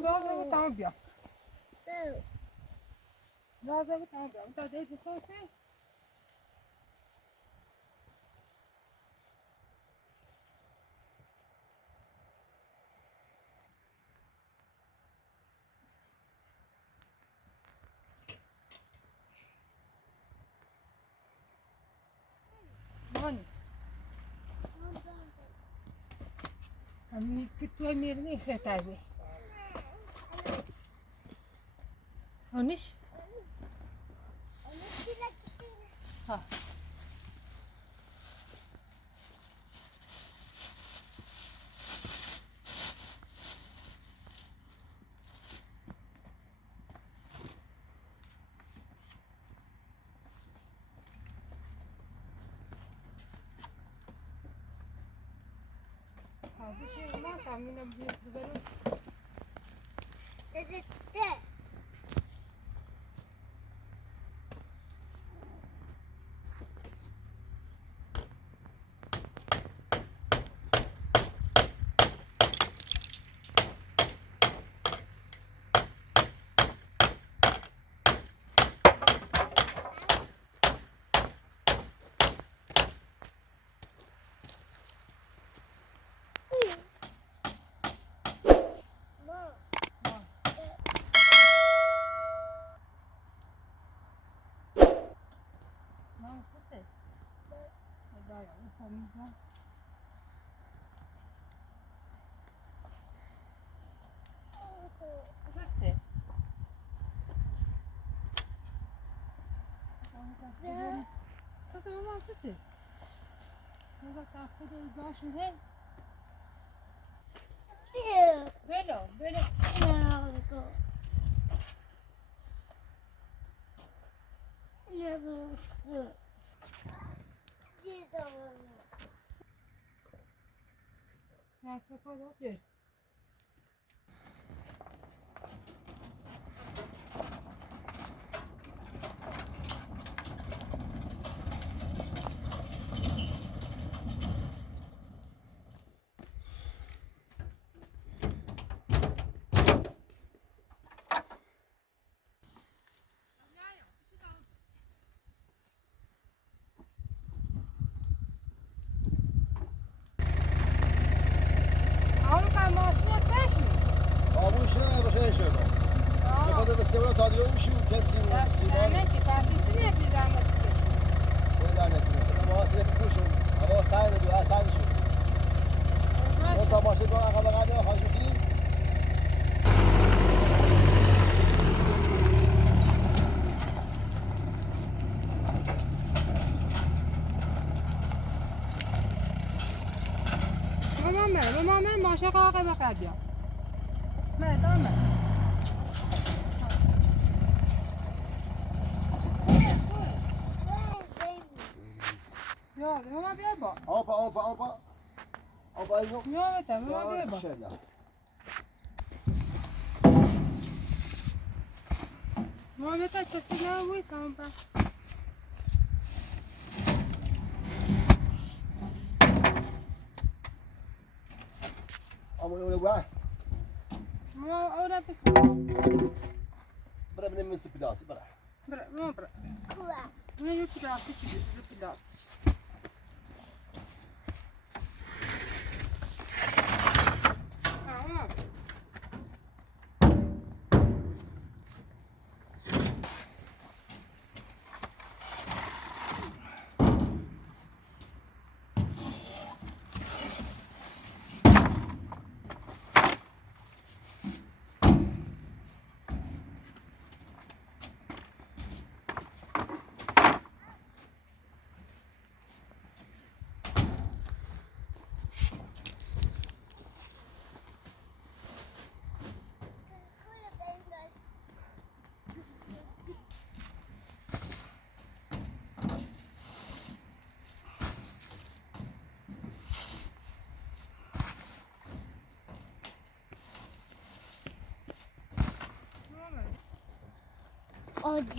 لازم تمام بیا لازم تمام بیا انت ديت بخوفي ماني أمي كنت أميرني ختابي هونيش ها بشي ما تعملنا بيت بقولوا ما ستة لا يا وسام ستة ستة ما ستة هذا تأخذ الجاش هاي بلا بلا لا كفاية غير استوى تاديو يمشي وكتسي أنا كفاية تني في زمان تكشف ولا نفهم ما وصل كوشن هو ساين دو ساين شو وطبعا شو بقى قبل قاعد خاشوكين ماما ما شقا قبل قاعد ما دام يا ماما بيبا اوبا ايوه يا متى ماما بيبا ماما بيتا تسلا وي تامبا امو يقول واه ماما اورا بك برا من سبلاس برا ما برا ما يجي بلاستيك بلاستيك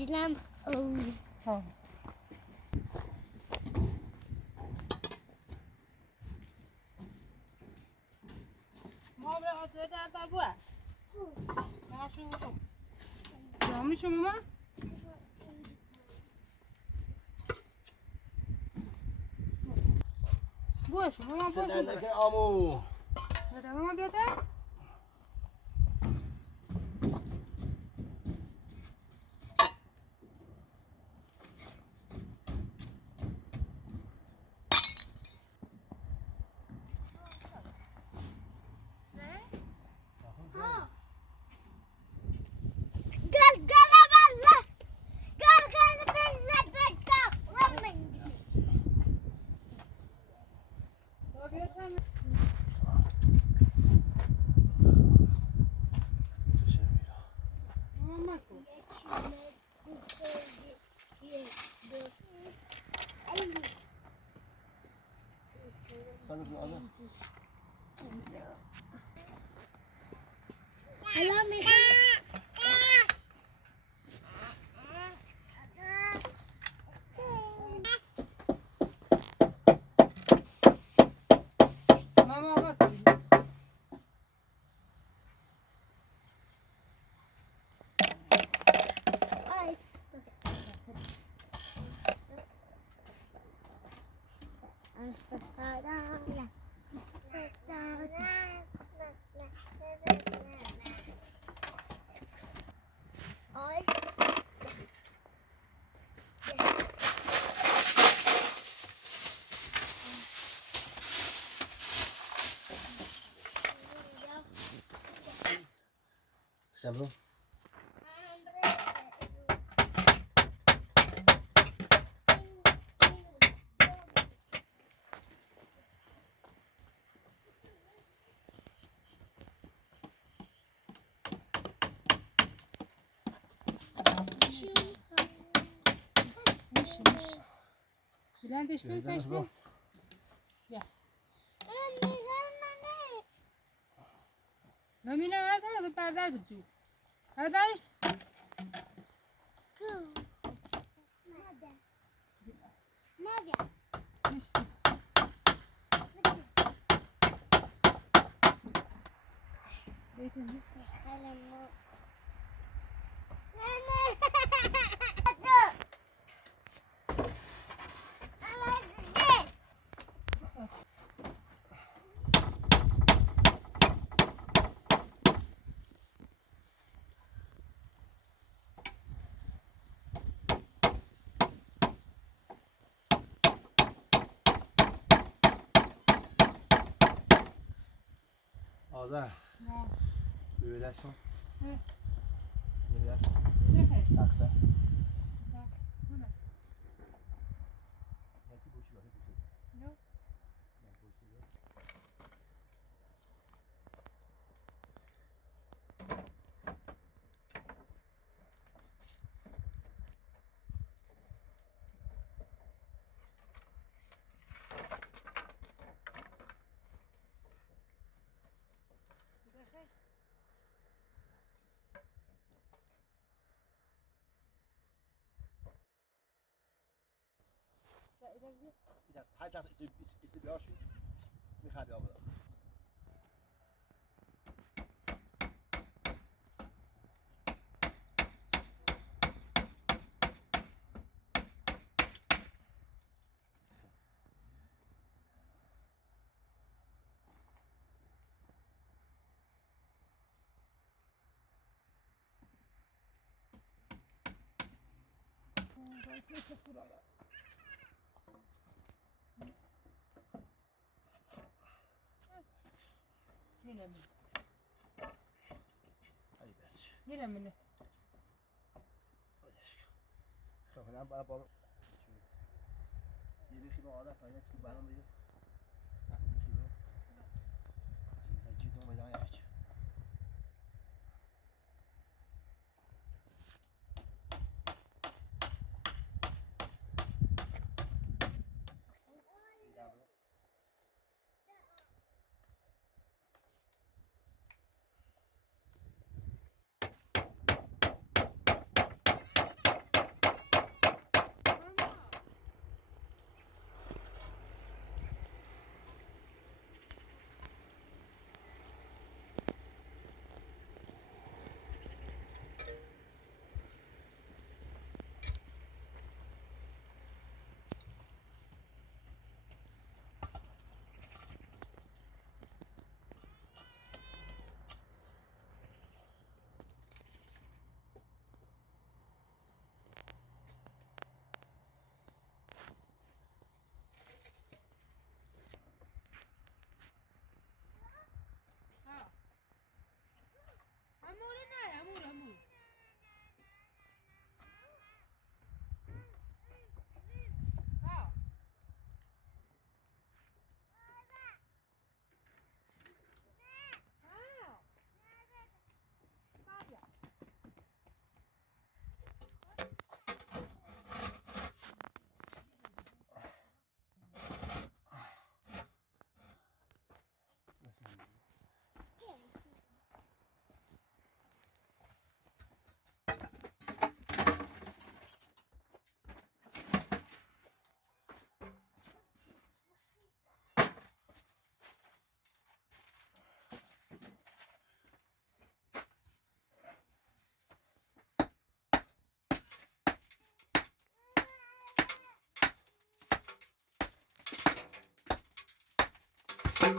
Acilem öyle. ها ما برا عطيه در دبوه باشه بابا. جامو شما؟ باشه ماما باشه. سلام آمو. بده ماما بیاد. Shabro. بلندش کن کشتی. بیا. همینه هر دو پردر بچو. هر دایش. آذر ببیدستون نه ببیدستون چه تخته نه نتی بوشی باید بوشی نه نه بوشی باید هر تخت ایسی بیاشی میخوابی آبادا ای بس میرم خب الان باید با یه خیلی عادت تا یه برنامه بگیر خیلی جیدون بدان یکی یه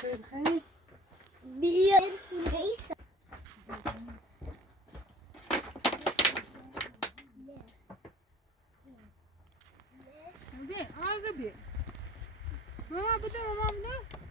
چای بخری؟ بیاین کیسه. بیا عرض بیا ماما بده ماما بده